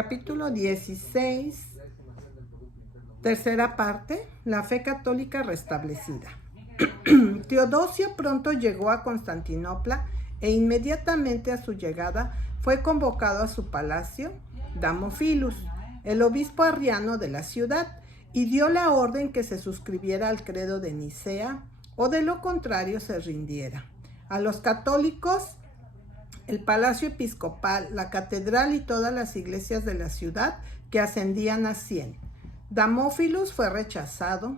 Capítulo 16, tercera parte, la fe católica restablecida. Teodosio pronto llegó a Constantinopla e inmediatamente a su llegada fue convocado a su palacio Damófilus, el obispo arriano de la ciudad, y dio la orden que se suscribiera al credo de Nicea o de lo contrario se rindiera. A los católicos, el palacio episcopal, la catedral y todas las iglesias de la ciudad que ascendían a 100. Damófilus fue rechazado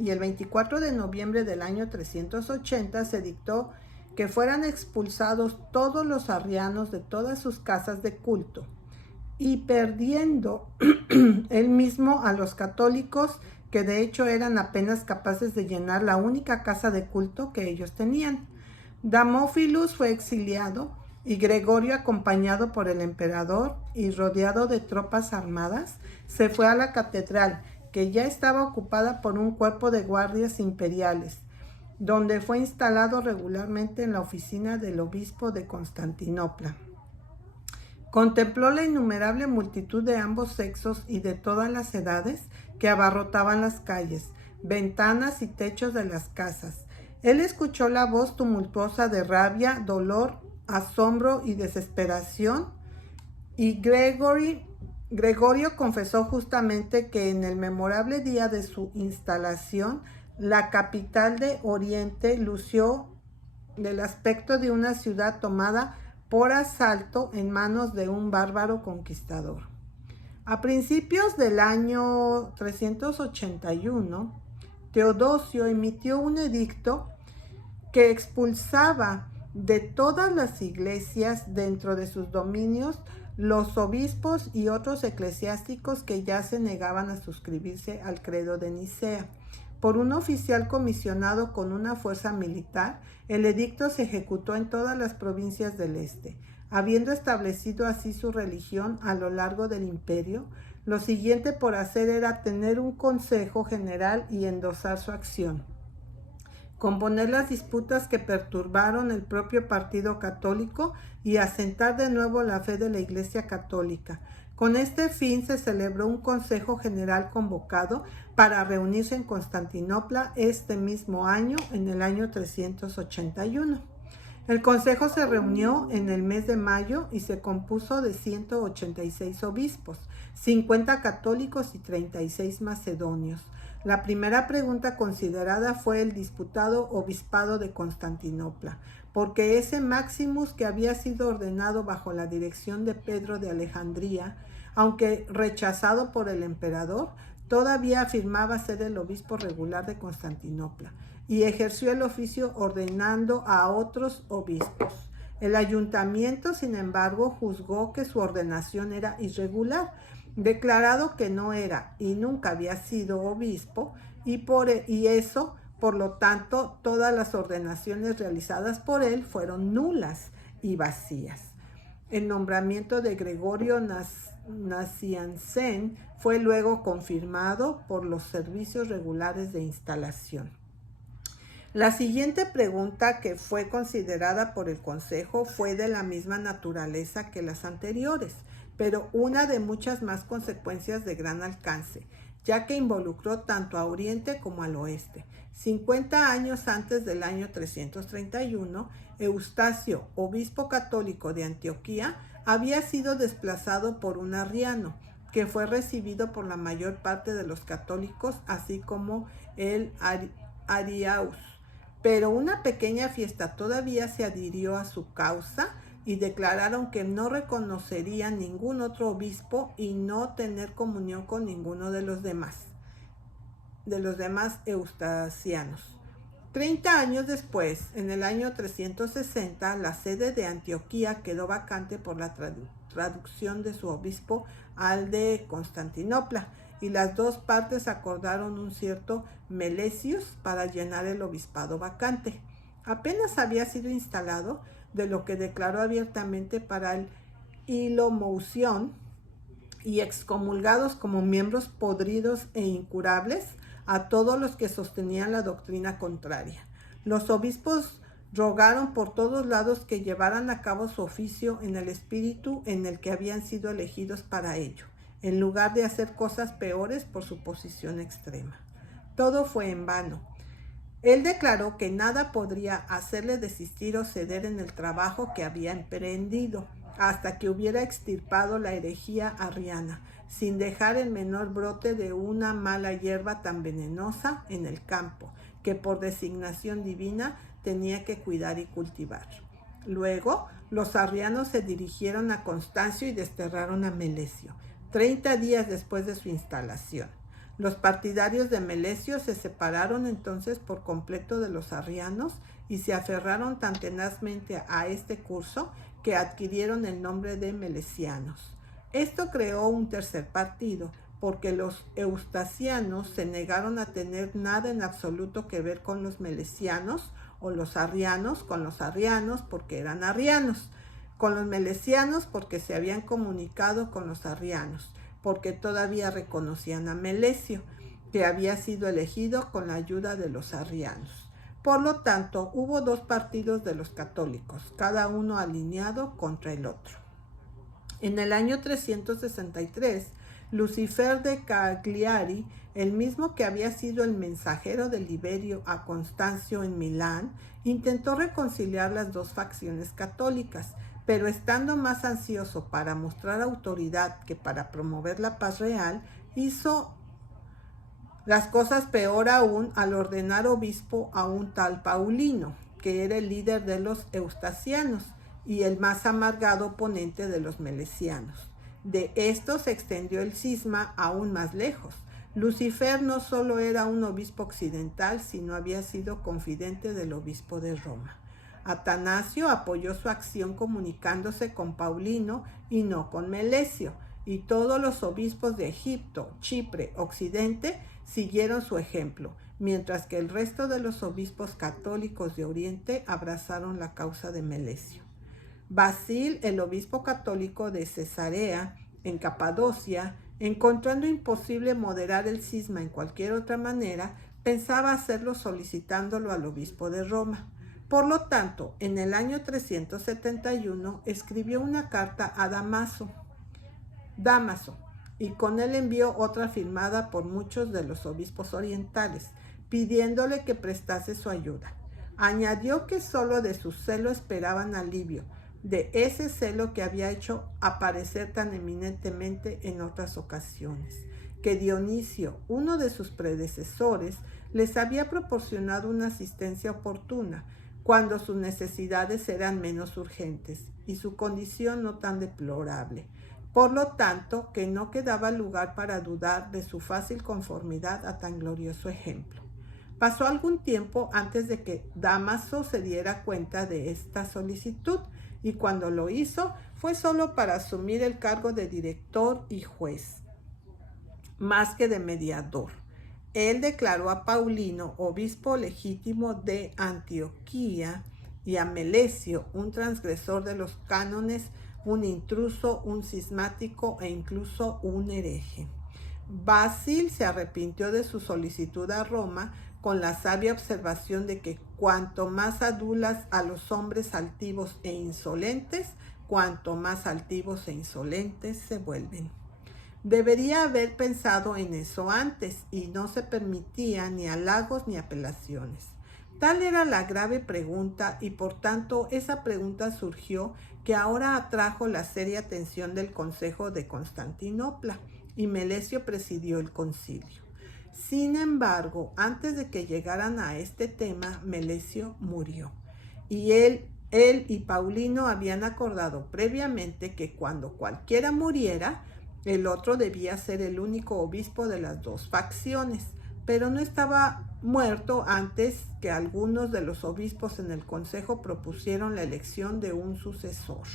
y el 24 de noviembre del año 380 se dictó que fueran expulsados todos los arrianos de todas sus casas de culto y perdiendo él mismo a los católicos que de hecho eran apenas capaces de llenar la única casa de culto que ellos tenían. Damófilus fue exiliado y Gregorio, acompañado por el emperador y rodeado de tropas armadas, se fue a la catedral, que ya estaba ocupada por un cuerpo de guardias imperiales, donde fue instalado regularmente en la oficina del obispo de Constantinopla. Contempló la innumerable multitud de ambos sexos y de todas las edades que abarrotaban las calles, ventanas y techos de las casas. Él escuchó la voz tumultuosa de rabia, dolor, asombro y desesperación, y Gregorio confesó justamente que en el memorable día de su instalación, la capital de Oriente lució del aspecto de una ciudad tomada por asalto en manos de un bárbaro conquistador. A principios del año 381, Teodosio emitió un edicto que expulsaba de todas las iglesias dentro de sus dominios los obispos y otros eclesiásticos que ya se negaban a suscribirse al credo de Nicea. Por un oficial comisionado con una fuerza militar, el edicto se ejecutó en todas las provincias del este. Habiendo establecido así su religión a lo largo del imperio, lo siguiente por hacer era tener un consejo general y endosar su acción. Componer las disputas que perturbaron el propio partido católico y asentar de nuevo la fe de la Iglesia católica. Con este fin se celebró un consejo general convocado para reunirse en Constantinopla este mismo año, en el año 381. El consejo se reunió en el mes de mayo y se compuso de 186 obispos, 50 católicos y 36 macedonios. La primera pregunta considerada fue el disputado obispado de Constantinopla, porque ese Maximus que había sido ordenado bajo la dirección de Pedro de Alejandría, aunque rechazado por el emperador, todavía afirmaba ser el obispo regular de Constantinopla y ejerció el oficio ordenando a otros obispos. El ayuntamiento, sin embargo, juzgó que su ordenación era irregular, declarado que no era y nunca había sido obispo, y eso, por lo tanto, todas las ordenaciones realizadas por él fueron nulas y vacías. El nombramiento de Gregorio Naciancén fue luego confirmado por los servicios regulares de instalación. La siguiente pregunta que fue considerada por el Consejo fue de la misma naturaleza que las anteriores, pero una de muchas más consecuencias de gran alcance, ya que involucró tanto a Oriente como al Oeste. 50 años antes del año 331, Eustacio, obispo católico de Antioquía, había sido desplazado por un arriano, que fue recibido por la mayor parte de los católicos, así como el Ariaeus. Pero una pequeña fiesta todavía se adhirió a su causa y declararon que no reconocerían ningún otro obispo y no tener comunión con ninguno de los demás eustasianos. 30 años después, en el año 360, la sede de Antioquía quedó vacante por la traducción de su obispo al de Constantinopla, y las dos partes acordaron un cierto Melesios para llenar el obispado vacante. Apenas había sido instalado, de lo que declaró abiertamente para el Hilomoución, y excomulgados como miembros podridos e incurables a todos los que sostenían la doctrina contraria. Los obispos Rogaron por todos lados que llevaran a cabo su oficio en el espíritu en el que habían sido elegidos para ello, en lugar de hacer cosas peores por su posición extrema. Todo fue en vano. Él declaró que nada podría hacerle desistir o ceder en el trabajo que había emprendido, hasta que hubiera extirpado la herejía arriana, sin dejar el menor brote de una mala hierba tan venenosa en el campo, que por designación divina tenía que cuidar y cultivar. Luego, los arrianos se dirigieron a Constancio y desterraron a Melesio, 30 días después de su instalación. Los partidarios de Melesio se separaron entonces por completo de los arrianos y se aferraron tan tenazmente a este curso que adquirieron el nombre de melesianos. Esto creó un tercer partido, porque los eustasianos se negaron a tener nada en absoluto que ver con los melesianos, o los arrianos con los arrianos porque eran arrianos, con los melesianos porque se habían comunicado con los arrianos, porque todavía reconocían a Melesio, que había sido elegido con la ayuda de los arrianos. Por lo tanto, hubo dos partidos de los católicos, cada uno alineado contra el otro. En el año 363, Lucifer de Cagliari, el mismo que había sido el mensajero de Liberio a Constancio en Milán, intentó reconciliar las dos facciones católicas, pero estando más ansioso para mostrar autoridad que para promover la paz real, hizo las cosas peor aún al ordenar obispo a un tal Paulino, que era el líder de los eustasianos y el más amargado oponente de los melesianos. De esto se extendió el cisma aún más lejos. Lucifer no solo era un obispo occidental, sino había sido confidente del obispo de Roma. Atanasio apoyó su acción comunicándose con Paulino y no con Melesio, y todos los obispos de Egipto, Chipre, Occidente siguieron su ejemplo, mientras que el resto de los obispos católicos de Oriente abrazaron la causa de Melesio. Basil, el obispo católico de Cesarea, en Capadocia, encontrando imposible moderar el cisma en cualquier otra manera, pensaba hacerlo solicitándolo al obispo de Roma. Por lo tanto, en el año 371 escribió una carta a Dámaso, y con él envió otra firmada por muchos de los obispos orientales, pidiéndole que prestase su ayuda. Añadió que solo de su celo esperaban alivio, de ese celo que había hecho aparecer tan eminentemente en otras ocasiones, que Dionisio, uno de sus predecesores, les había proporcionado una asistencia oportuna, cuando sus necesidades eran menos urgentes y su condición no tan deplorable. Por lo tanto, que no quedaba lugar para dudar de su fácil conformidad a tan glorioso ejemplo. Pasó algún tiempo antes de que Dámaso se diera cuenta de esta solicitud, y cuando lo hizo fue solo para asumir el cargo de director y juez, más que de mediador. Él declaró a Paulino obispo legítimo de Antioquía y a Melesio un transgresor de los cánones, un intruso, un cismático e incluso un hereje. Basil se arrepintió de su solicitud a Roma con la sabia observación de que cuanto más adulas a los hombres altivos e insolentes, cuanto más altivos e insolentes se vuelven. Debería haber pensado en eso antes y no se permitía ni halagos ni apelaciones. Tal era la grave pregunta y por tanto esa pregunta surgió que ahora atrajo la seria atención del Consejo de Constantinopla y Melesio presidió el concilio. Sin embargo, antes de que llegaran a este tema, Melesio murió y él y Paulino habían acordado previamente que cuando cualquiera muriera, el otro debía ser el único obispo de las dos facciones, pero no estaba muerto antes que algunos de los obispos en el consejo propusieron la elección de un sucesor.